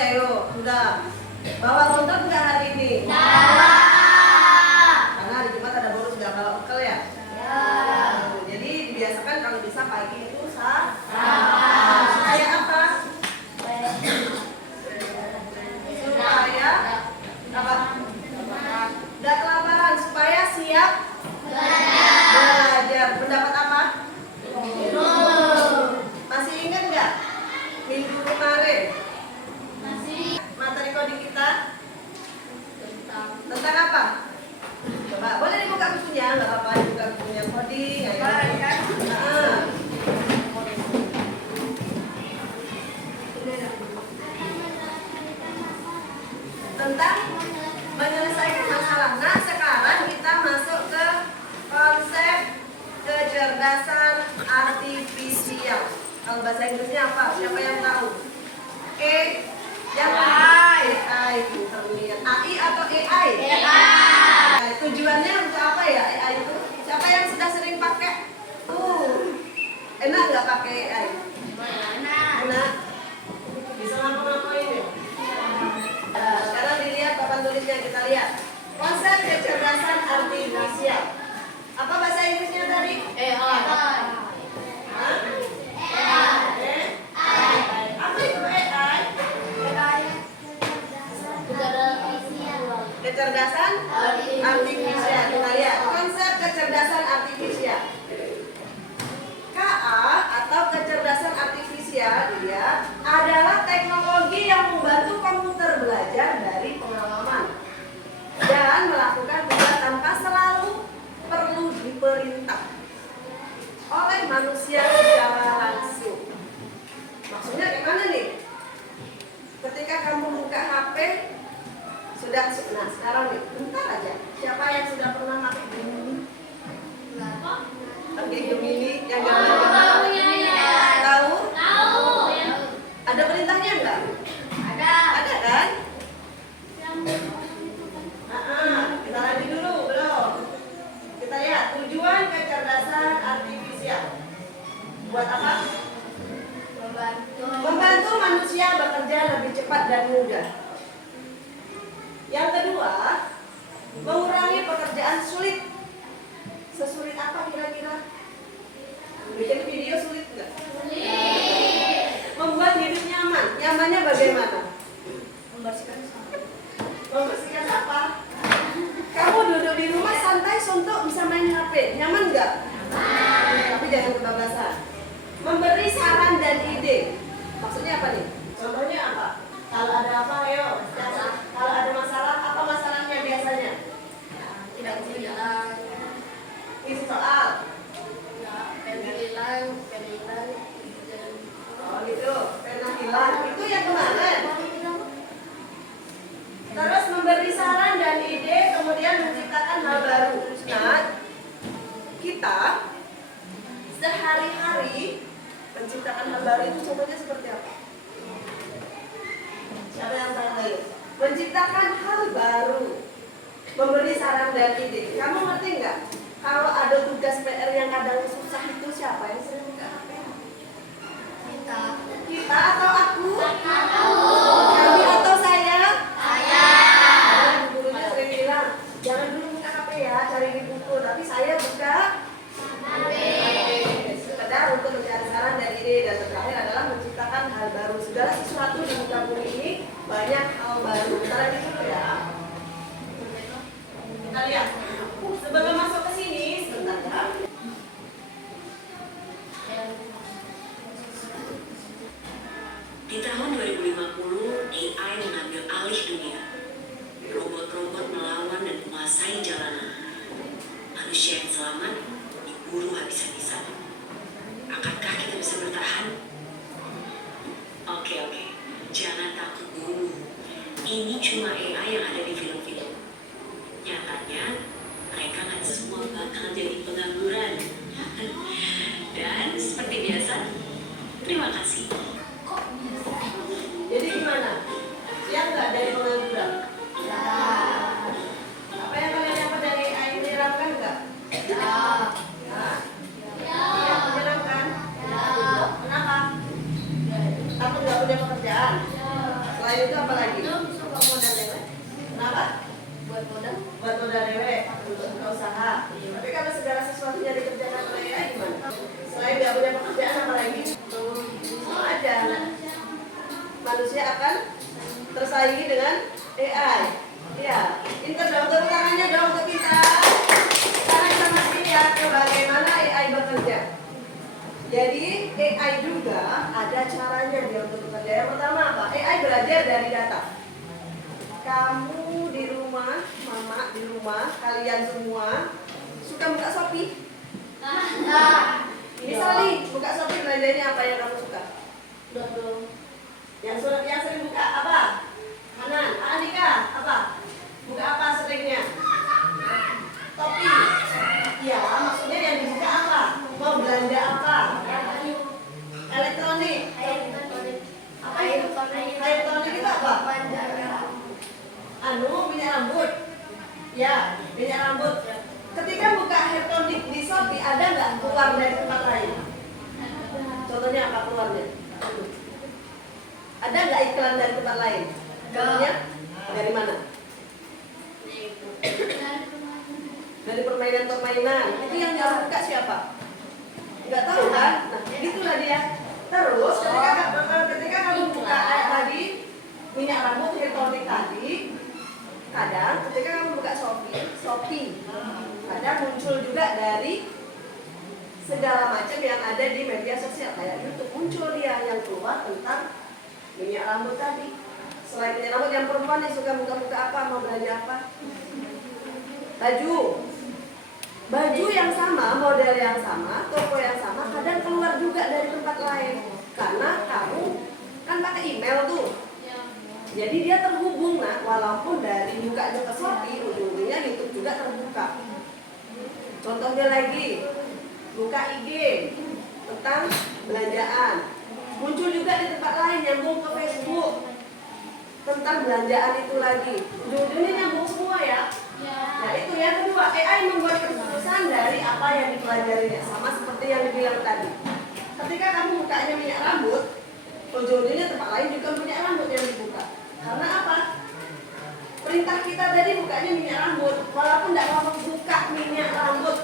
ayo. Sudah. Bawa rontok nggak hari ini? Karena hari Jumat ada bonus nggak kalau bekal ya? Jadi dibiasakan kalau bisa pagi itu supaya apa? Supaya apa? Nggak kelaparan, supaya siap belajar. Pendapat apa? Masih ingat nggak minggu kemarin? Materi coding kita tentang apa? Coba boleh dibuka bukunya, nggak apa-apa dibuka bukunya coding. Tentang menyelesaikan masalah. Nah sekarang kita masuk ke konsep kecerdasan artifisial. Kalau bahasa Inggrisnya apa? Siapa yang tahu? Oke, yang AI, AI atau AI? Tujuannya untuk apa ya AI itu? Siapa yang sudah sering pakai? Enak nggak pakai AI? Enak. Bisa ngapa-ngapain ya? Sekarang dilihat papan tulisnya, kita lihat konsep kecerdasan artifisial. Apa bahasa Inggrisnya tadi? AI. Apa itu AI? Kecerdasan artifisial. Kita lihat konsep kecerdasan artifisial. KA atau kecerdasan artifisial dia adalah teknologi yang membantu komputer belajar dari pengalaman dan melakukan tugas tanpa selalu perlu diperintah oleh manusia secara langsung. Maksudnya gimana nih? Ketika kamu buka HP sudah, nah sekarang nih, bentar aja. Siapa yang sudah pernah pakai Gemini? Pakai Gemini yang gambar-gambar? Tahu? Ada perintahnya enggak? Ada kan? Kita lanjut dulu, belum? Kita lihat tujuan kecerdasan artifisial. Buat apa? Membantu manusia bekerja lebih cepat dan mudah. Yang kedua, mengurangi pekerjaan sulit. Sesulit apa kira-kira? Bikin video sulit nggak? Membuat hidup nyaman. Nyamannya bagaimana? Membersihkan apa? Kamu duduk di rumah santai, suntuk, bisa main HP. Nyaman nggak? Tapi jangan kebablasan. Memberi saran dan ide. Maksudnya apa nih? Contohnya apa? Kalau ada apa, ayo. Kalau ada masalah, apa masalahnya biasanya? Tidak hilang. Isi soal. Pena hilang. Oh gitu, pena hilang. Itu yang kemarin. Terus memberi saran dan ide, kemudian menciptakan hal baru. Nah, kita sehari-hari menciptakan hal baru itu contohnya seperti apa? Siapa yang tahu? Menciptakan hal baru, memberi saran dan ide. Kamu ngerti nggak? Kalau ada tugas PR yang kadang susah itu siapa yang sering buka HP? Kita atau aku? Kami atau saya? Gurunya sering bilang, jangan dulu buka HP ya, cari di buku. Tapi saya buka HP. Sekedar untuk mencari saran dan ide. Dan terakhir adalah menciptakan hal baru. Segala sesuatu di muka bumi ini banyak hal baru. Kita lanjut dulu ya. Kita lihat. Sebelum masuk ke sini, sebentar ya. Di tahun 2050, AI mengambil alih dunia. Robot-robot melawan dan menguasai jalanan. Manusia yang selamat diburu habis-habisan. Akankah kita bisa bertahan? Oke. Jangan takut dulu. Ini cuma AI yang ada di film-film. Nyatanya, mereka kan semua bakal jadi pengangguran. Dan seperti biasa, terima kasih. Jadi gimana? Siap nggak dari pengangguran? Apa yang kalian dapat dari AI menyeramkan nggak? Menyenangkan? Kenapa? Takut nggak punya pekerjaan? Selain itu apa lagi? Kenapa? Buat modal. Buat modal dewe untuk buka usaha. Tapi kalau segala sesuatunya dikerjakan oleh AI gimana? Selain nggak punya pekerjaan apa lagi? Semua aja. Manusia akan tersaingi dengan AI. Ya, Inter dong, tepuk tangannya dong untuk kita. Sekarang kita masih lihat ke bagaimana AI bekerja. Jadi AI juga ada caranya dia untuk bekerja. Yang pertama apa? AI belajar dari data. Kamu di rumah, mama di rumah, kalian semua suka buka Shopee? Bisa nih, buka Shopee belanjanya apa yang kamu suka? Yang sering buka apa? Hanan, Andika, apa? Buka apa seringnya? Shopee. Ya, maksudnya yang dibuka apa? Mau belanja apa? Elektronik. Apa itu? Elektronik itu apa? Minyak rambut. Ya, minyak rambut. Ketika buka elektronik di Shopee, ada nggak keluar dari tempat lain? Contohnya apa keluarnya? Ada nggak iklan dari tempat lain? Contohnya dari mana? Dari permainan-permainan. Itu yang dia buka siapa? Nggak tahu kan? Nah, itulah dia. Terus ketika kamu buka tadi minyak rambut elektronik tadi, kadang ketika kamu buka Shopee, kadang muncul juga dari segala macam yang ada di media sosial kayak YouTube, muncul dia yang keluar tentang minyak rambut tadi. Selain minyak rambut, yang perempuan yang suka buka-buka apa, mau belanja apa? Baju yang sama, model yang sama, toko yang sama, kadang keluar juga dari tempat lain. Karena kamu kan pakai email tuh. Jadi dia terhubung, nah walaupun dari bukanya ke Shopee, ujung-ujungnya YouTube juga terbuka. Contohnya lagi, buka IG tentang belanjaan. Muncul juga di tempat lain, nyambung ke Facebook tentang belanjaan itu lagi. Ujung-ujungnya nyambung semua ya. Nah itu yang kedua, AI membuat keputusan dari apa yang dipelajarinya. Sama seperti yang dibilang tadi. Ketika kamu bukanya minyak rambut, ujung-ujungnya tempat lain juga minyak rambut yang dibuka. Karena apa? Perintah kita tadi bukanya minyak rambut, walaupun tidak mau buka minyak rambut,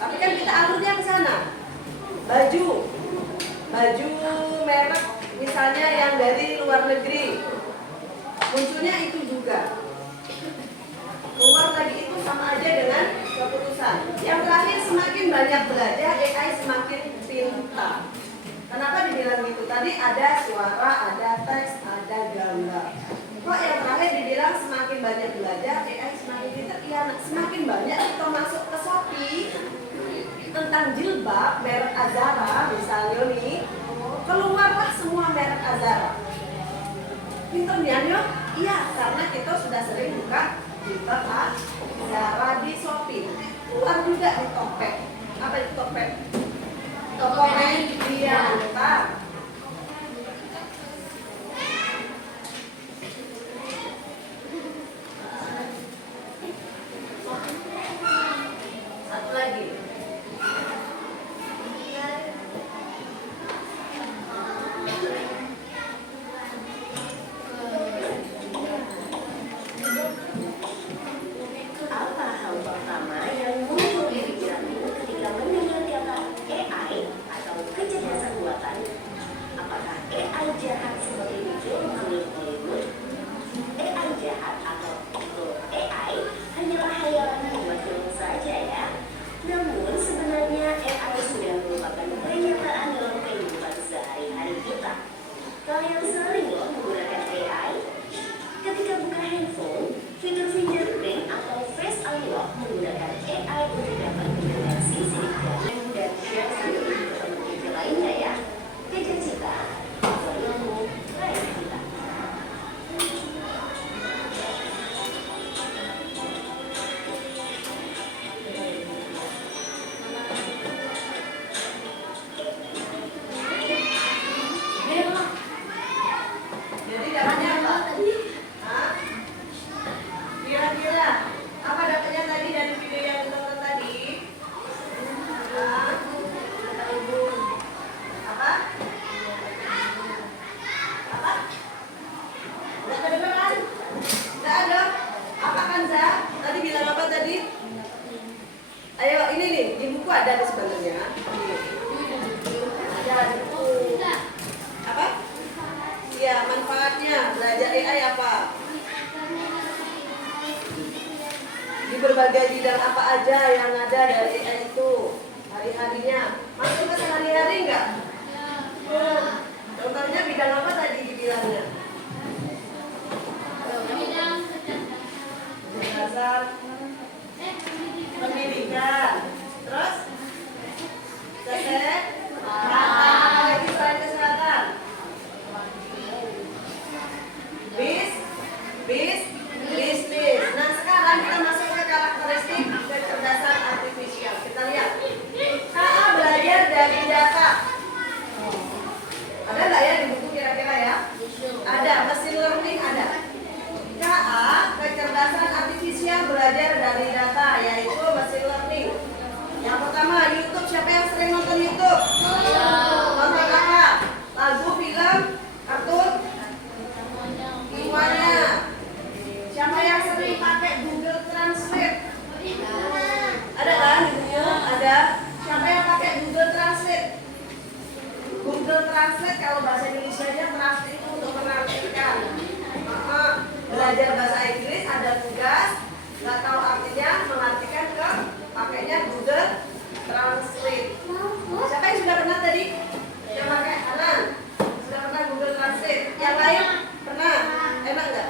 tapi kan kita alurnya ke sana. Baju merek misalnya yang dari luar negeri, munculnya itu juga. Keluar lagi itu sama aja dengan keputusan. Yang terakhir, semakin banyak belajar, AI semakin pintar. Kenapa dibilang gitu? Tadi ada suara, ada teks, ada gambar. Kok yang terakhir dibilang semakin banyak belajar, AI semakin pintar? Iya, semakin banyak kita masuk ke Shopee tentang jilbab merek Azara, misalnya nih, keluarlah semua merek Azara. Pintar nih, iya, karena kita sudah sering buka jilbab Azara di Shopee. Keluar juga di Tokped. Apa itu Tokped? Tokopedia. Bentar. Satu lagi. Apa hal pertama yang muncul di pikiranmu ketika mendengar kata AI atau kecerdasan buatan AI apa? Di berbagai bidang apa aja yang ada dari AI itu hari-harinya? Masuk ke sehari-hari enggak? Contohnya bidang apa tadi dibilangnya? Kecerdasan pendidikan. Terus? Kesehatan. Lagi selain kesehatan? Bisnis. Nah sekarang kita masuk ke karakteristik kecerdasan artifisial. Kita lihat. KA belajar dari data. Ada nggak ya di buku kira-kira ya? Ada. Mesin learning ada. KA kecerdasan artifisial belajar dari data, yaitu mesin learning. Yang pertama YouTube. Siapa yang sering nonton YouTube? Nonton apa? Lagu, film, kartun? Semuanya. Siapa yang sering pakai Google Translate? Ada kan di buku? Ada. Siapa yang pakai Google Translate? Google Translate kalau bahasa Indonesia aja translate itu untuk menartikan. Belajar bahasa Inggris ada tugas, nggak tahu artinya, mengartikan ke pakainya Google Translate. Siapa yang sudah pernah tadi? Yang pakai kanan sudah pernah Google Translate. Yang lain pernah? Enak nggak?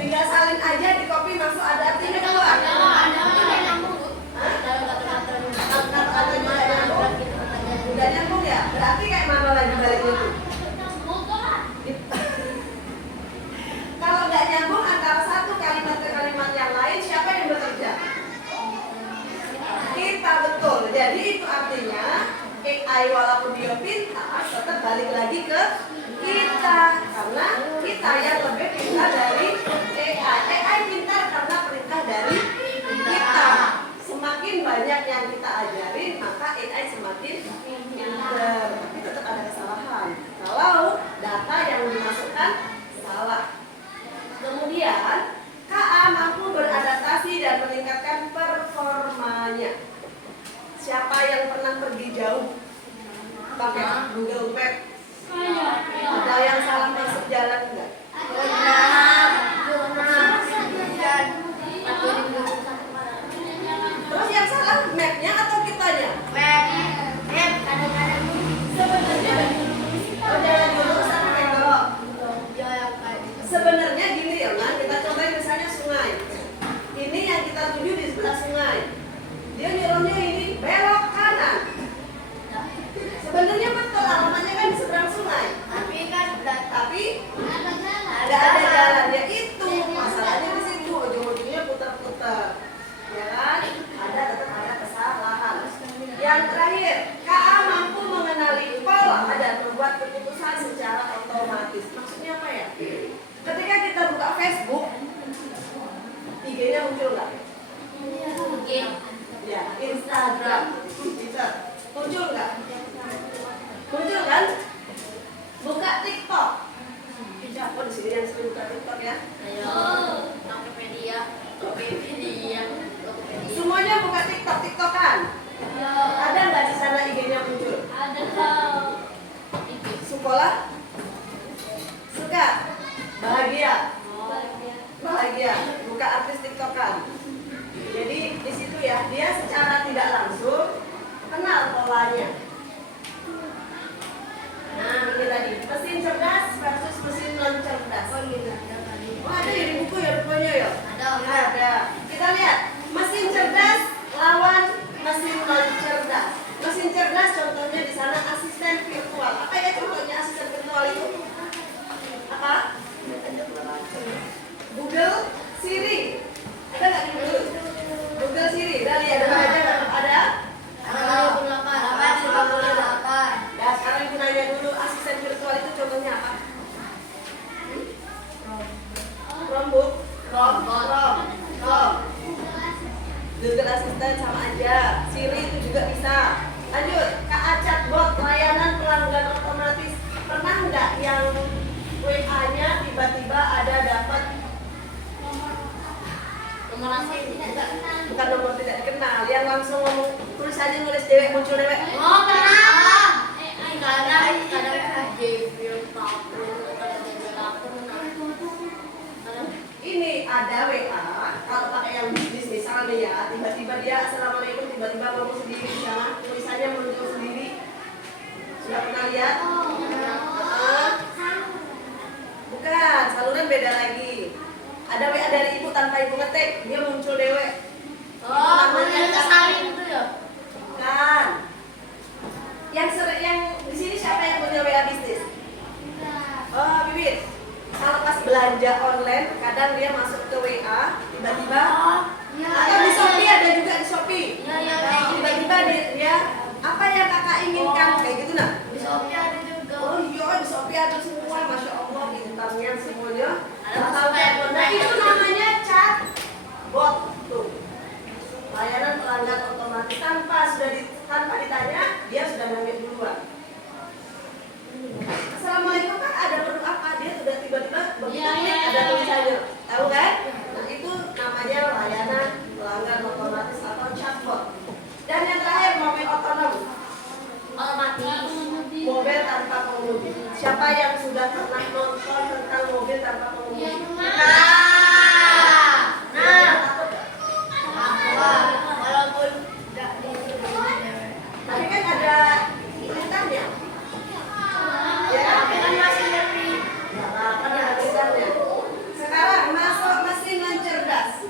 Tinggal salin aja di copy masuk ada artinya keluar. Udah nyambung ya? Berarti kayak mana lagi baliknya tuh? Kalau nggak nyambung antara satu kalimat ke kalimat yang lain, siapa yang bekerja? Kita, betul. Jadi itu artinya AI walaupun dia pintar, tetap balik lagi ke kita. Karena kita yang lebih pintar dari AI. AI pintar karena perintah dari kita. Semakin banyak yang kita ajarin, maka AI semakin pintar. Tapi tetap ada kesalahan. Kalau data yang dimasukkan salah. Kemudian, KA mampu beradaptasi dan meningkatkan performanya. Siapa yang pernah pergi jauh pakai Google Map? Ada yang salah masuk jalan enggak? Terus yang salah mapnya atau kitanya? Sebenarnya jalan dulu sampai belok. Sebenarnya gini ya, nah kita contohin misalnya sungai. Ini yang kita tuju di sebelah sungai. Dia nyuruhnya ini belok kanan. Sebenarnya betul alamatnya kan di seberang sungai. Tapi nggak ada jalannya itu. Masalahnya di situ ujung-ujungnya putar-putar. Ya kan? Tetap ada kesalahan. Yang terakhir, KA mampu mengenali pola dan membuat keputusan secara otomatis. Maksudnya apa ya? Ketika kita buka Facebook, IG-nya muncul nggak? Ya, Instagram, Twitter, muncul nggak? Muncul kan? Buka TikTok. Oh di sini yang sering buka TikTok ya? Semuanya buka TikTok, TikTokan. Ada nggak di sana IG-nya muncul? Sekolah? Suka? Bahagia? Bahagia. Buka artis TikTokan. Jadi di situ ya, dia secara tidak langsung kenal polanya. Nah, ini tadi mesin cerdas versus mesin non cerdas. Oh, ada ya di buku ya rupanya ya? Ada. Kita lihat mesin cerdas lawan mesin non cerdas. Mesin cerdas contohnya di sana asisten virtual. Apa ya contohnya asisten virtual itu? Apa? Google Siri. Ada nggak di Google? Google Siri. Dari ada aja ada? Nah, sekarang ibu nanya dulu asisten virtual itu contohnya apa? Chromebook, Google Assistant sama aja. Siri itu juga bisa. Lanjut, KA Chatbot, layanan pelanggan otomatis. Pernah nggak yang WA-nya tiba-tiba ada dapat nomor asing? Bukan nomor tidak dikenal, yang langsung ngomong tulisannya nulis dewek muncul dewek. Oh, pernah. Ini ada WA, kalau pakai yang bisnis misalnya ya, tiba-tiba dia assalamualaikum, tiba-tiba ngomong sendiri di sana, tulisannya muncul sendiri. Sudah pernah lihat? Bukan, saluran beda lagi. Ada WA dari ibu tanpa ibu ngetik, dia muncul dewe. Kan? Yang di sini siapa yang punya WA bisnis? Oh, Bibit. Kalau pas belanja online, kadang dia masuk ke WA, tiba-tiba atau di Shopee, ada juga di Shopee. Tiba-tiba dia apa yang kakak inginkan, kayak gitu nah. Oh iya, di Shopee ada semua, masya Allah, bintangnya semuanya. Nah itu namanya chatbot tuh. Layanan pelanggan otomatis tanpa ditanya, dia sudah ngambil duluan. Assalamualaikum Kak, ada perlu apa? Dia sudah tiba-tiba begitu ada tulisannya. Tahu kan? Nah itu namanya layanan pelanggan otomatis atau chatbot. Dan yang terakhir mobil otonom. Mobil tanpa pengemudi. Siapa yang sudah pernah nonton tentang mobil tanpa pengemudi? Tapi kan ada intannya. Ya, kan masih ngerti. Kan ada intannya. Sekarang masuk mesin cerdas.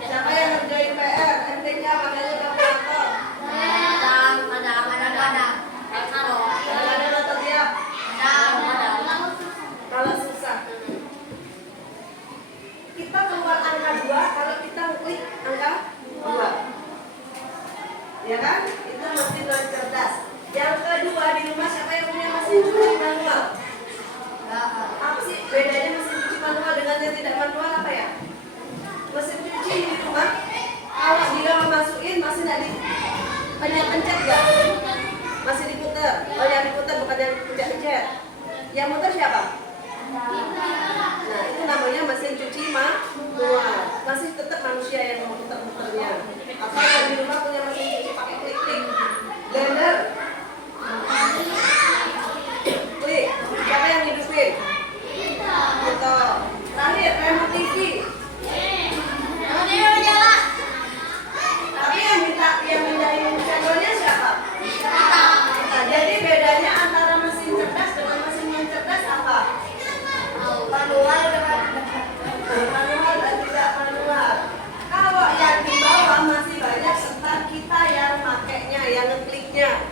Siapa yang ngerjain PR, MTK, makanya kalkulator. Kalau susah, kita keluar angka 2 kalau kita klik angka 2, ya kan? Itu mesin non cerdas. Yang kedua, di rumah siapa yang punya mesin cuci manual? Apa sih bedanya mesin cuci manual dengan yang tidak manual apa ya? Mesin cuci di rumah, kalau dia memasukin masih tidak pencet nggak? Masih diputer. Oh yang diputer bukan yang pencet-pencet. Yang muter siapa? Nah itu namanya mesin cuci manual. Masih tetap manusia yang memutar-muternya. Atau yang di rumah punya mesin cuci pakai klik-klik. Blender. Klik. Siapa yang hidupin? Gitu. Terakhir remote TV. Tapi yang mindahin channelnya siapa? Nah, jadi bedanya antara mesin cerdas dengan mesin non cerdas apa? Manual dan tidak manual. Kalau yang di bawah masih banyak setan kita yang makainya, yang ngekliknya.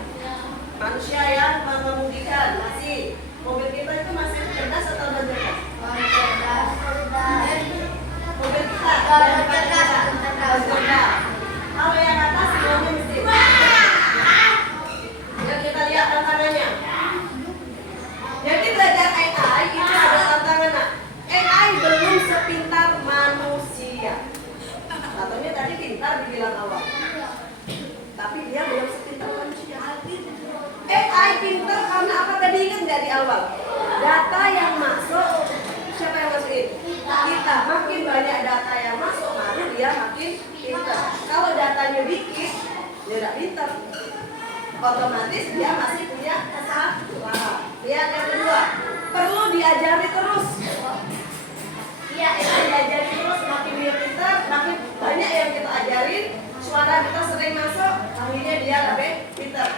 Manusia yang mengemudikan masih. Mobil kita itu masih cerdas atau non cerdas? Mobil kita yang cerdas. Kalau yang atas semuanya mesin. Yang kita lihat tantangannya. Jadi belajar AI itu ada tantangan. AI belum sepintar manusia. Katanya tadi pintar dibilang awal. Tapi dia belum sepintar manusia. AI pintar karena apa tadi ingat nggak di awal? Data yang masuk, siapa yang masukin? Kita. Makin banyak data yang masuk, baru dia makin pintar. Kalau datanya dikit, dia tidak pintar. Otomatis dia masih punya kesalahan. Lihat yang kedua, perlu diajari terus. Iya, diajari terus, makin dia pintar, makin banyak yang kita ajarin, suara kita sering masuk, akhirnya dia lebih pintar.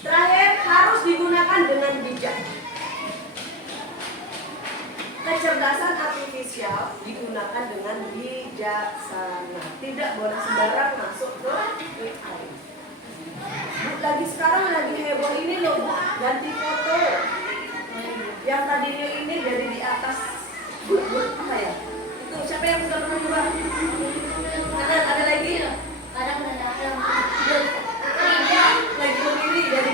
Terakhir, harus digunakan dengan bijak. Kecerdasan artifisial digunakan dengan bijaksana. Tidak boleh sembarang masuk ke AI. Lagi sekarang lagi heboh ini loh, ganti foto. Yang tadinya ini jadi di atas apa ya? Itu siapa yang sudah pernah coba? Ada lagi? Lagi berdiri jadi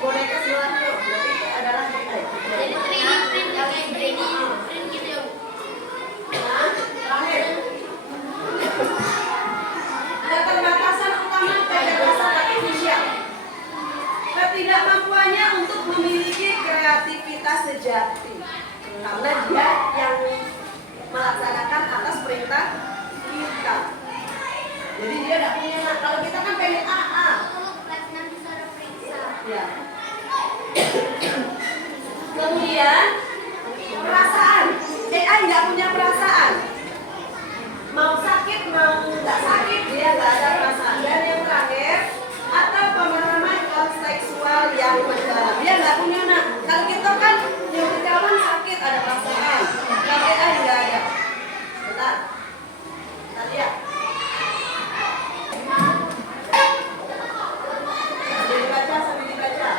boneka sebelahnya. Berarti itu adalah AI. Jadi 3D print kayak 3D print gitu ya. Terakhir. Keterbatasan utama kecerdasan artifisial. Ketidakmampuannya untuk memiliki kreativitas sejati. Karena dia yang melaksanakan atas perintah kita. Jadi dia tidak punya, kalau kita kan pengen AA. Ya. Kemudian perasaan. AI nggak punya perasaan. Mau sakit mau nggak sakit dia nggak ada perasaan. Dan yang terakhir atau pemahaman kontekstual yang mendalam. Dia nggak punya nak. Kalau kita kan yang berkawan sakit ada perasaan. Kalau AI nggak ada. Bentar. Kita lihat. Sambil dibaca sambil dibaca.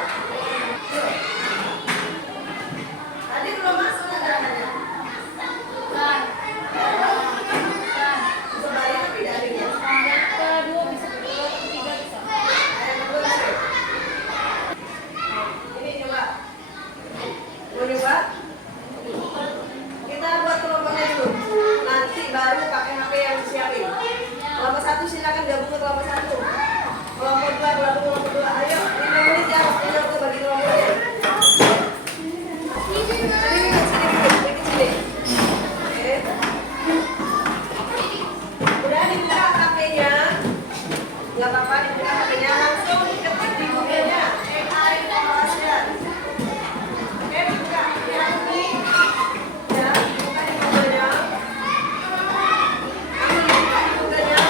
Tadi belum masuk datanya. Sebaliknya tidak ada ya. Kedua bisa, kedua, ketiga bisa. Yang kedua bisa. Ini coba. Mau coba? Kita buat kelompoknya dulu. Nanti baru pakai HP yang disiapin. Kelompok 1 silakan gabung ke kelompok 1. Kelompok 2 gabung ke kelompok 2. Ayo, 5 menit ya. Ini aku bagi kelompoknya. Ini kecil. Oke. Udah dibuka HP-nya. Enggak apa-apa dibuka HP-nya langsung ketik di Google-nya. AI Foundation. Oke, dibuka. Ya, ini. Ya, dibuka di Google-nya. Langsung dibuka di Google-nya.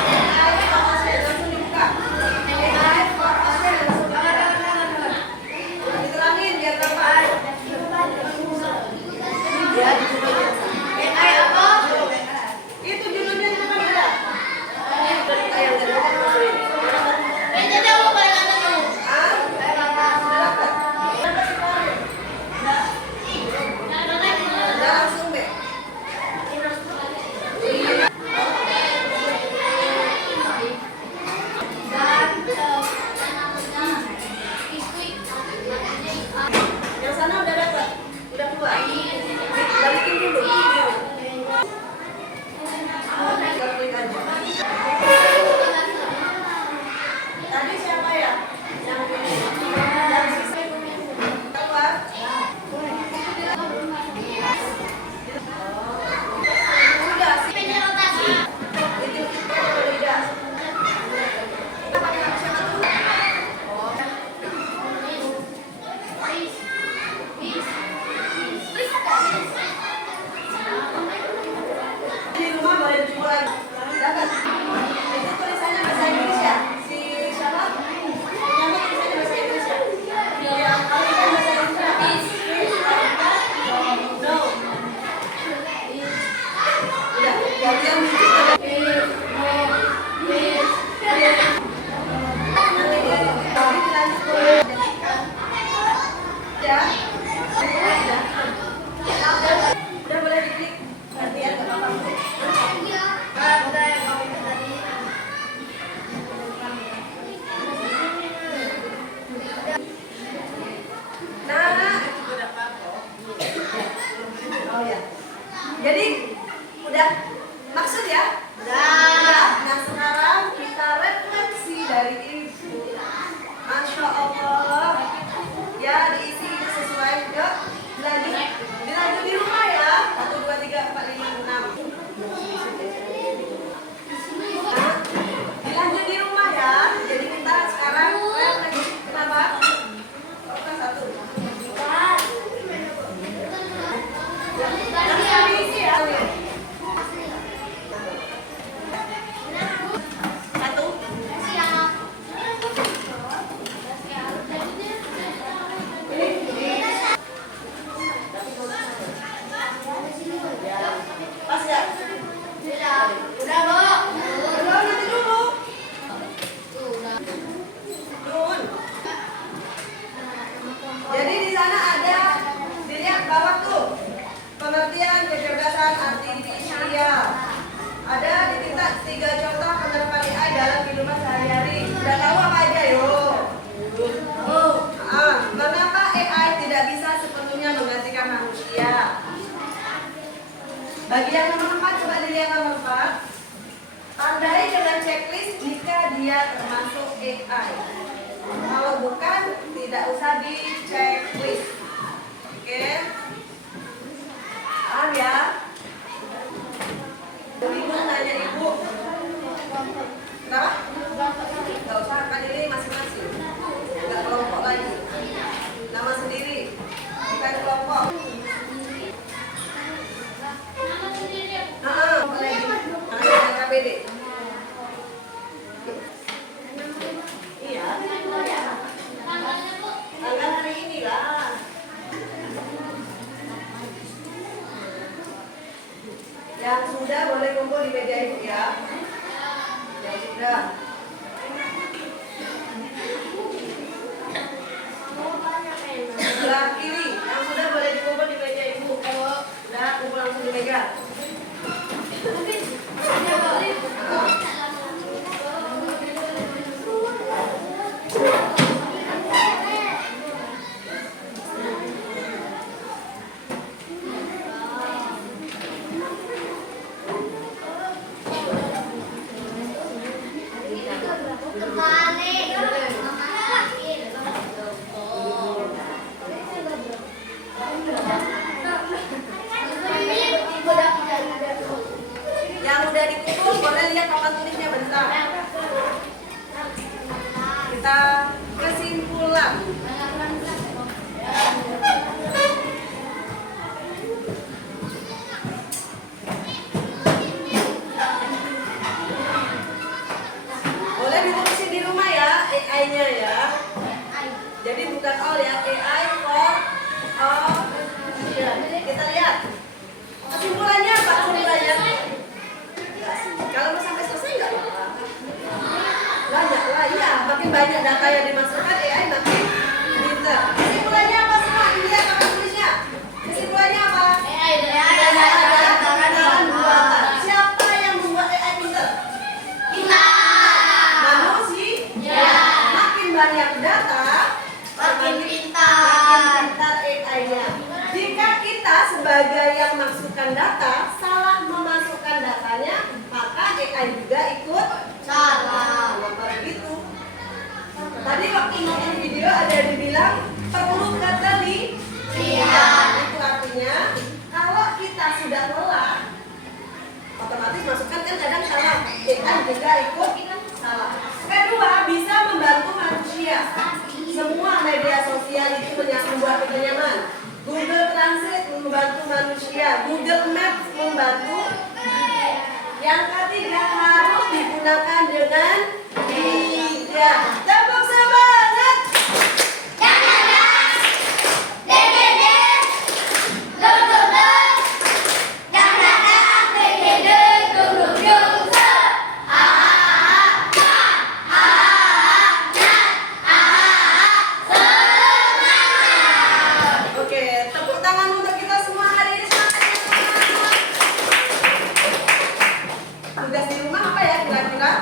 AI Foundation langsung dibuka. AI Foundation langsung dibuka. Diterangin biar gampang. Ya, di Google-nya. AI apa? Itu judulnya itu kan ada. Yang kedua kan masuk ini. Jadi aku balik atas dulu. Ah, dapat. Dapat sekarang. Udah langsung deh. Yang sana udah dapat. Udah keluar. Balikin dulu. Klik aja. Tadi siapa ya? Yang ini. Yang sisi keluar. Udah sih. Itu udah. Kita pakai nama siapa tuh? Oh. Di rumah boleh dicoba lagi. Dapat. Itu tulisannya bahasa Inggris ya? Si siapa? Yang tulisannya bahasa Inggris ya? Yang kalau kita bahasa Inggris apa? No. Udah, gantian nanti dilanjut. Ya. Udah boleh diklik. Gantian enggak apa-apa. Nah, oh ya. Jadi udah maksud ya? Udah. Nah sekarang kita refleksi dari ibu. Masya Allah. Ya diisi sesuai. Yuk dilanjut di rumah ya. 1, 2, 3, 4, 5, 6. Nah, dilanjut di rumah ya. Jadi kita sekarang refleksi. Kenapa? Bukan 1. Yang kami isi ya. 1. Pas ya? Udah, Bu. Udah nanti dulu. Nun. Jadi di sana ada dilihat bawah tuh pengertian kecerdasan artifisial. Ada di kita 3 contoh penerapan AI dalam kehidupan sehari-hari. Sudah tahu apa aja yuk? Mengapa AI tidak bisa sepenuhnya menggantikan manusia? Bagi yang nomor 4 coba dilihat nomor 4. Tandai dengan checklist jika dia termasuk AI. Kalau bukan, tidak usah di checklist. Oke? Paham ya? Bingung nanya ibu. Kenapa? Gak usah, kan ini masing-masing. Gak kelompok lagi. Yang sudah boleh kumpul di meja ibu ya. Yang sudah. Sebelah kiri, yang sudah boleh dikumpul di meja ibu. Sudah kumpul langsung di meja. Yang udah dikumpul boleh lihat papan tulisnya bentar. Kita kesimpulan. Boleh ditulisin di rumah ya AI-nya ya. Jadi bukan all ya, AI for all. Kita lihat. Kesimpulannya apa? Kesimpulannya? Enggak sih. Kalau mau sampai selesai enggak apa-apa. Banyak lah, iya. Makin banyak data yang dimasukkan AI makin pintar. Kesimpulannya apa semua? Dilihat apa tulisnya? Kesimpulannya apa? Kesadaran buatan. Siapa yang membuat AI pintar? Kita. Manusia. Makin banyak data, Makin makin pintar. pintar AI-nya. Jika kita sebagai yang masukkan data salah memasukkan datanya, maka AI juga ikut Salah. Kenapa begitu? Tadi waktu nonton video ada yang dibilang perlu ketelitian. Itu artinya kalau kita sudah lelah, otomatis masukkan kan kadang salah. AI juga ikut salah. Kedua, bisa membantu manusia. Semua media sosial itu membuat kita nyaman. Google Translate membantu manusia, Google Maps membantu. Yang ketiga harus digunakan dengan bijak. Tepuk semangat. Oke, tepuk tangan untuk kita semua hari ini. Tugas di rumah apa ya kira-kira?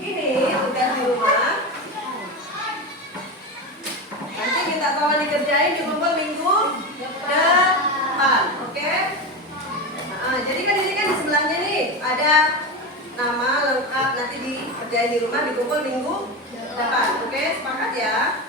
Ini tugas di rumah. Nanti minta tolong dikerjain di kumpul minggu depan, oke? Nah, jadi kan ini kan di sebelahnya nih ada nama lengkap, nanti dikerjain di rumah di kumpul minggu depan, oke? Sepakat ya?